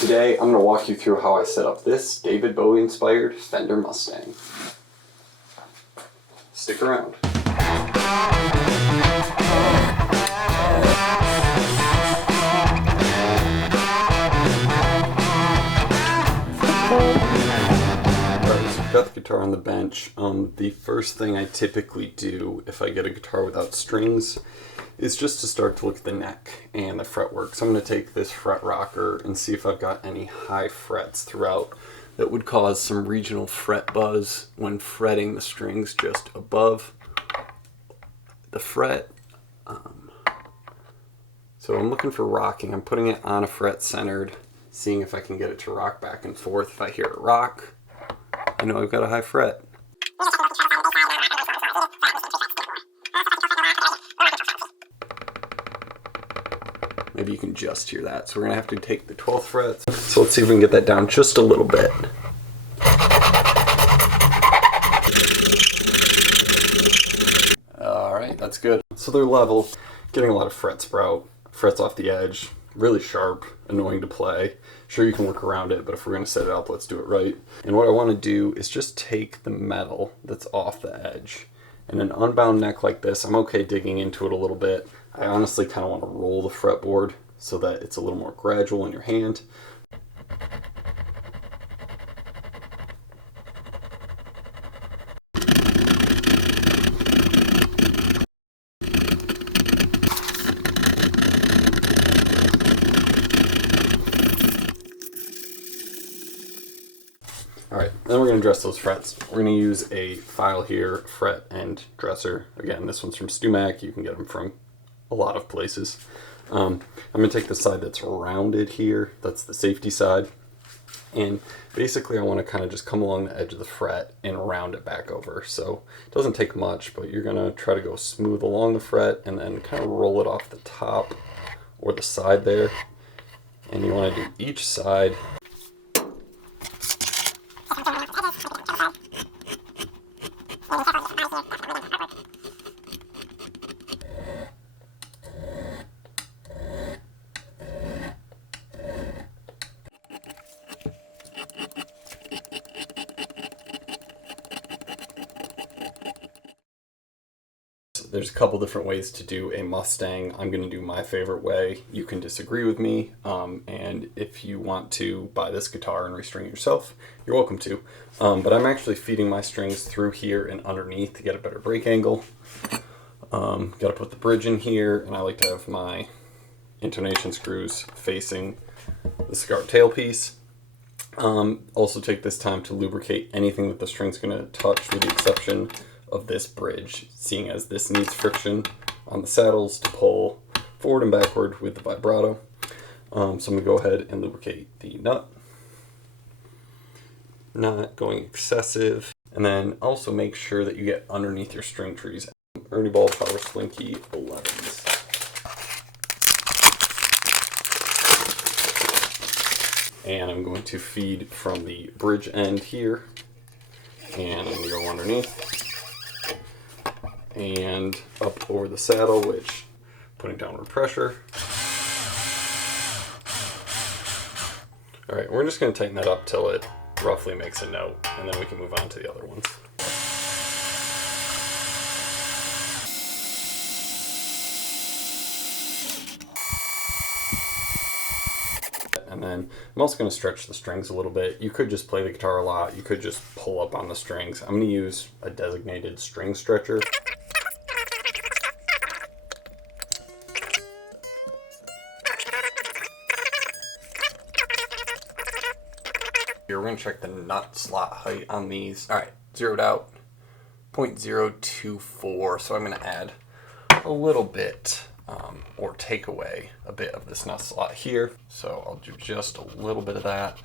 Today I'm going to walk you through how I set up this David Bowie inspired Fender Mustang. Stick around. Got the guitar on the bench. The first thing I typically do if I get a guitar without strings is just to start to look at the neck and the fretwork. So I'm going to take this fret rocker and see if I've got any high frets throughout that would cause some regional fret buzz when fretting the strings just above the fret. So I'm looking for rocking. I'm putting it on a fret centered, seeing if I can get it to rock back and forth. If I hear it rock, I know I've got a high fret. Maybe you can just hear that. So we're gonna have to take the 12th fret. So let's see if we can get that down just a little bit. All right, that's good. So they're level, getting a lot of fret sprout, frets off the edge, really sharp, annoying to play. Sure, you can work around it, but if we're gonna set it up, let's do it right. And what I wanna do is just take the metal that's off the edge. And an unbound neck like this, I'm okay digging into it a little bit. I honestly kind of want to roll the fretboard so that it's a little more gradual in your hand. Alright, then we're going to dress those frets. We're going to use a file here, fret and dresser. Again, this one's from StuMac. You can get them from a lot of places. I'm going to take the side that's rounded here. That's the safety side. And basically I want to kind of just come along the edge of the fret and round it back over. So it doesn't take much, but you're going to try to go smooth along the fret and then kind of roll it off the top or the side there. And you want to do each side. There's a couple different ways to do a Mustang. I'm going to do my favorite way. You can disagree with me, and if you want to buy this guitar and restring yourself, you're welcome to. But I'm actually feeding my strings through here and underneath to get a better break angle. Got to put the bridge in here, and I like to have my intonation screws facing the cigar tailpiece. Also take this time to lubricate anything that the string's going to touch, with the exception of this bridge, seeing as this needs friction on the saddles to pull forward and backward with the vibrato. So I'm going to go ahead and lubricate the nut, not going excessive, and then also make sure that you get underneath your string trees. Ernie Ball Power Slinky 11s. And I'm going to feed from the bridge end here, and I'm going to go underneath and up over the saddle, which putting downward pressure. All right, we're just going to tighten that up till it roughly makes a note, and then we can move on to the other ones. And then I'm also going to stretch the strings a little bit. You could just play the guitar a lot. You could just pull up on the strings. I'm going to use a designated string stretcher. We're going to check the nut slot height on these. All right, zeroed out 0.024. So I'm going to add a little bit or take away a bit of this nut slot here. So I'll do just a little bit of that.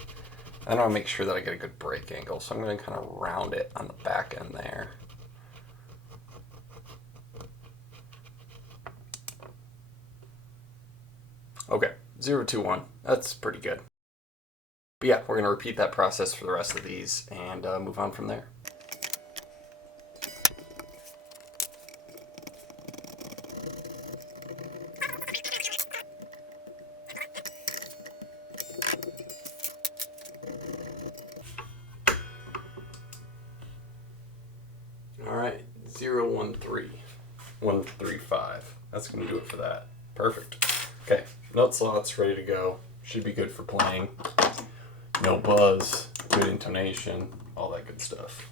And I'll make sure that I get a good break angle. So I'm going to kind of round it on the back end there. Okay, 0.21. That's pretty good. But yeah, we're going to repeat that process for the rest of these and move on from there. 135. That's going to do it for that. Perfect. Okay, nut slots ready to go. Should be good for playing. No buzz, good intonation, all that good stuff.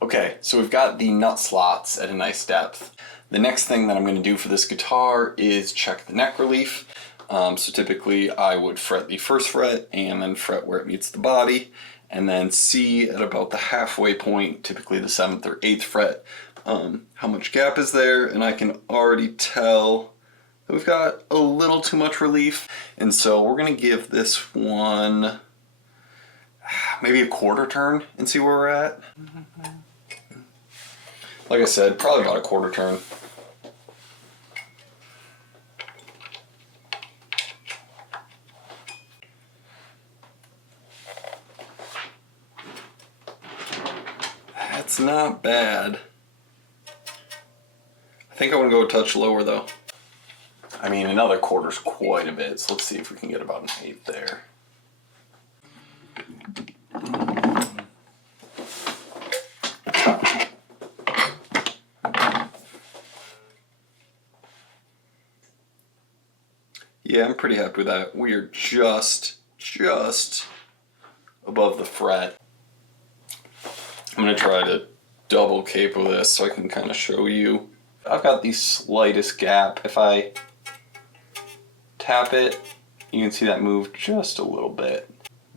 Okay, so we've got the nut slots at a nice depth. The next thing that I'm going to do for this guitar is check the neck relief. So typically I would fret the first fret and then fret where it meets the body, and then see at about the halfway point, typically the 7th or 8th fret, how much gap is there, and I can already tell that we've got a little too much relief, and so we're going to give this one maybe a quarter turn and see where we're at. Like I said, probably about a quarter turn. That's not bad. I think I want to go a touch lower though. I mean, another quarter's quite a bit, so let's see if we can get about an 8th there. Yeah, I'm pretty happy with that. We are just above the fret. I'm going to try to double capo this so I can kind of show you. I've got the slightest gap. If I tap it, you can see that move just a little bit.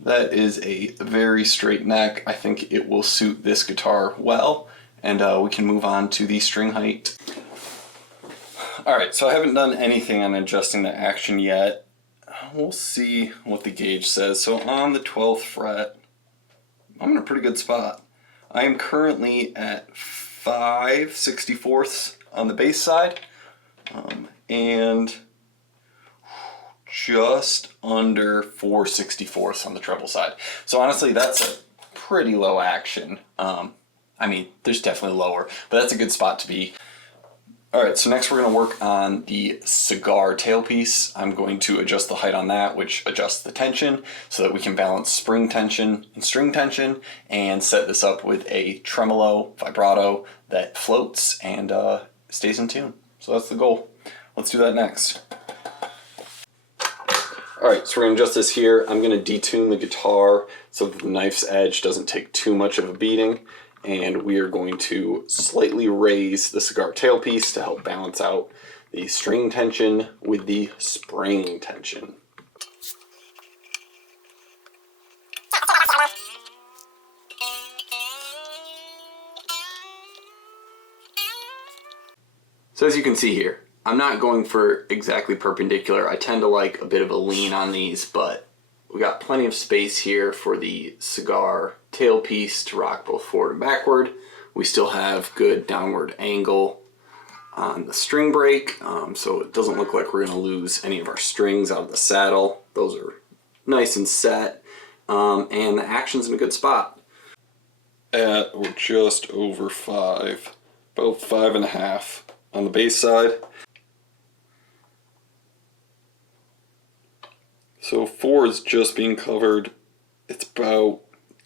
That is a very straight neck. I think it will suit this guitar well, and we can move on to the string height. Alright, so I haven't done anything on adjusting the action yet. We'll see what the gauge says. So on the 12th fret, I'm in a pretty good spot. I am currently at 5/64ths on the bass side, and just under 4/64ths on the treble side. So honestly, that's a pretty low action. I mean, there's definitely lower, but that's a good spot to be. Alright, so next we're going to work on the cigar tailpiece. I'm going to adjust the height on that, which adjusts the tension so that we can balance spring tension and string tension, and set this up with a tremolo vibrato that floats and stays in tune. So that's the goal. Let's do that next. Alright, so we're going to adjust this here. I'm going to detune the guitar so that the knife's edge doesn't take too much of a beating. And we are going to slightly raise the cigar tailpiece to help balance out the string tension with the spring tension. So as you can see here, I'm not going for exactly perpendicular. I tend to like a bit of a lean on these, but we got plenty of space here for the cigar tailpiece to rock both forward and backward. We still have good downward angle on the string break, so it doesn't look like we're going to lose any of our strings out of the saddle. Those are nice and set, and the action's in a good spot. At or just over 5, about 5.5 on the bass side. So 4 is just being covered. It's about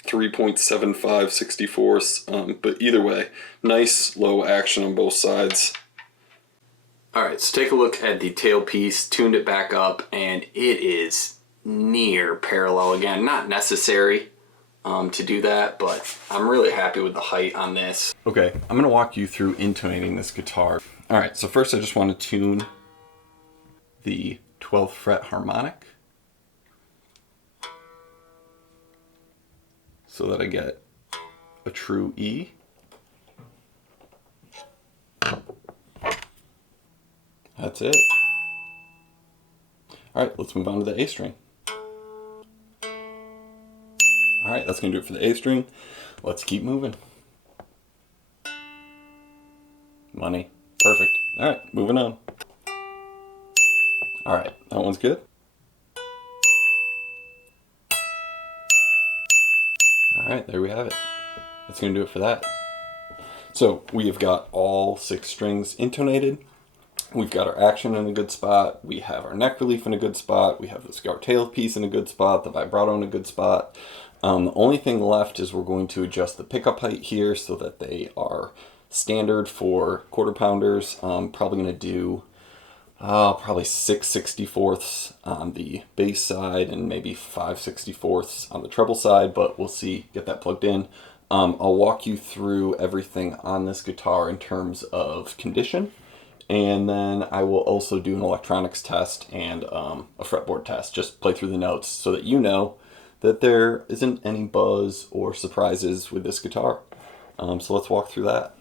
3.75 64ths, but either way, nice low action on both sides. Alright, so take a look at the tailpiece, tuned it back up, and it is near parallel again. Not necessary to do that, but I'm really happy with the height on this. Okay, I'm going to walk you through intonating this guitar. Alright, so first I just want to tune the 12th fret harmonic, so that I get a true E. That's it. Alright, let's move on to the A string. Alright, that's going to do it for the A string. Let's keep moving. Money. Perfect. Alright, moving on. Alright, that one's good. Alright, there we have it. That's going to do it for that. So we have got all 6 strings intonated. We've got our action in a good spot. We have our neck relief in a good spot. We have the cigar tailpiece in a good spot. The vibrato in a good spot. The only thing left is we're going to adjust the pickup height here so that they are Standard for quarter pounders, probably going to do probably 6/64ths on the bass side and maybe 5/64ths on the treble side, but we'll see, get that plugged in. I'll walk you through everything on this guitar in terms of condition, and then I will also do an electronics test and a fretboard test, just play through the notes so that you know that there isn't any buzz or surprises with this guitar. So let's walk through that.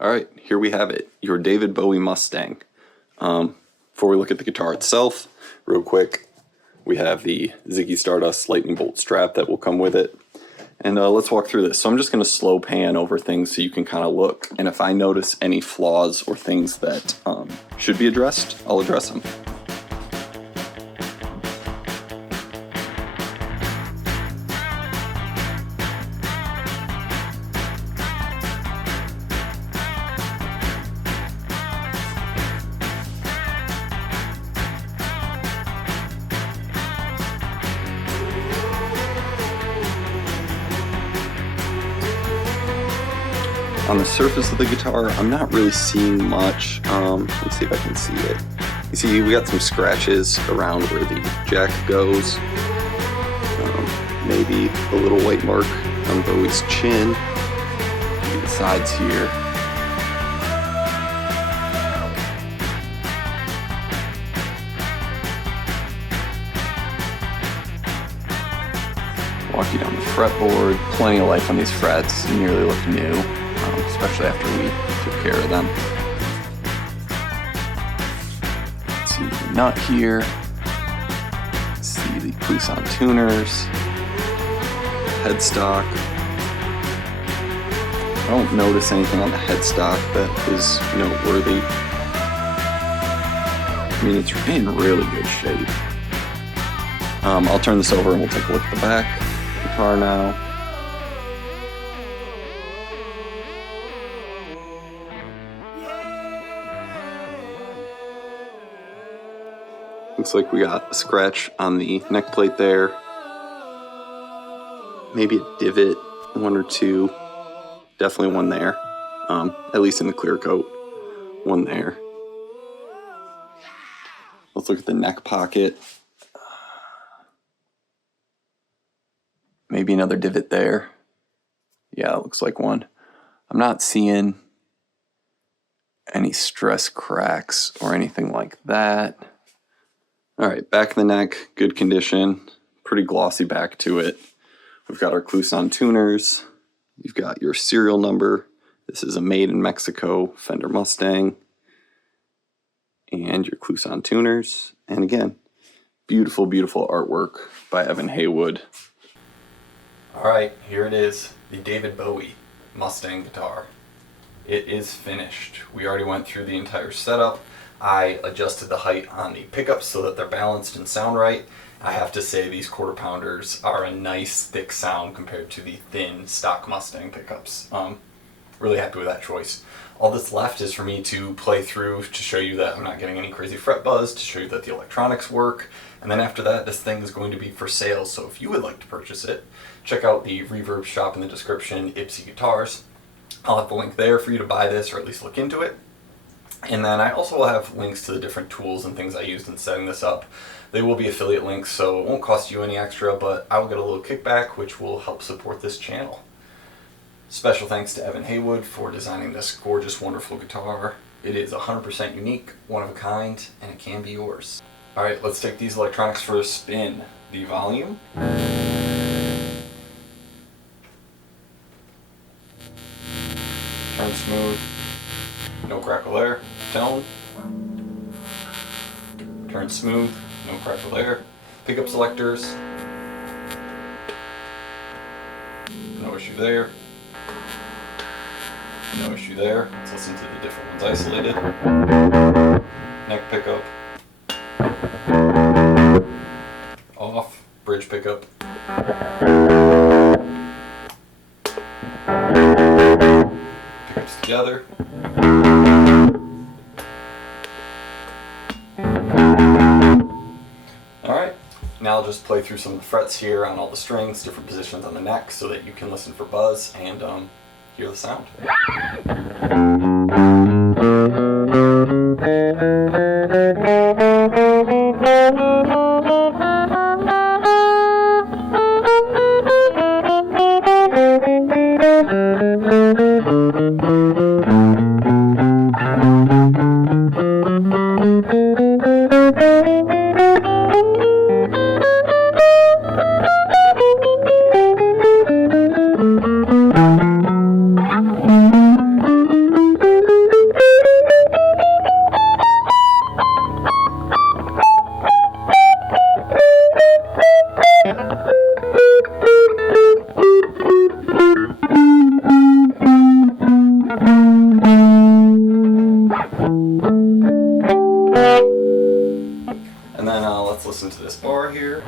Alright, here we have it, your David Bowie Mustang. Before we look at the guitar itself, real quick, we have the Ziggy Stardust lightning bolt strap that will come with it. And let's walk through this. So I'm just going to slow pan over things so you can kind of look. And if I notice any flaws or things that should be addressed, I'll address them. On the surface of the guitar, I'm not really seeing much. Let's see if I can see it. You see, we got some scratches around where the jack goes. Maybe a little white mark on Bowie's chin. Maybe the sides here. Walk you down the fretboard. Plenty of life on these frets. They nearly look new. Especially after we took care of them. See the nut here. See the Poussin tuners. Headstock. I don't notice anything on the headstock that is noteworthy. I mean, it's in really good shape. I'll turn this over and we'll take a look at the back of the guitar now. Looks like we got a scratch on the neck plate there. Maybe a divot, one or two. Definitely one there. At least in the clear coat. One there. Let's look at the neck pocket. Maybe another divot there. Yeah, it looks like one. I'm not seeing any stress cracks or anything like that. Alright, back of the neck, good condition, pretty glossy back to it. We've got our Poussin tuners, you've got your serial number, this is a made in Mexico Fender Mustang, and your Poussin tuners, and again, beautiful, beautiful artwork by Evan Haywood. Alright, here it is, the David Bowie Mustang guitar. It is finished. We already went through the entire setup. I adjusted the height on the pickups so that they're balanced and sound right. I have to say these quarter pounders are a nice thick sound compared to the thin stock Mustang pickups. Really happy with that choice. All that's left is for me to play through to show you that I'm not getting any crazy fret buzz, to show you that the electronics work, and then after that this thing is going to be for sale, so if you would like to purchase it, check out the Reverb shop in the description, Ypsi Guitars. I'll have a link there for you to buy this or at least look into it. And then I also will have links to the different tools and things I used in setting this up. They will be affiliate links, so it won't cost you any extra, but I will get a little kickback, which will help support this channel. Special thanks to Evan Haywood for designing this gorgeous, wonderful guitar. It is 100% unique, one of a kind, and it can be yours. Alright, let's take these electronics for a spin. The volume. Turn smooth. No crackle there. Tone. Turn smooth. No crackle there. Pickup selectors. No issue there. No issue there. Let's listen to the different ones isolated. Neck pickup. Off. Bridge pickup. Pickups together. Alright, now I'll just play through some of the frets here on all the strings, different positions on the neck, so that you can listen for buzz, and hear the sound. And then let's listen to this bar here.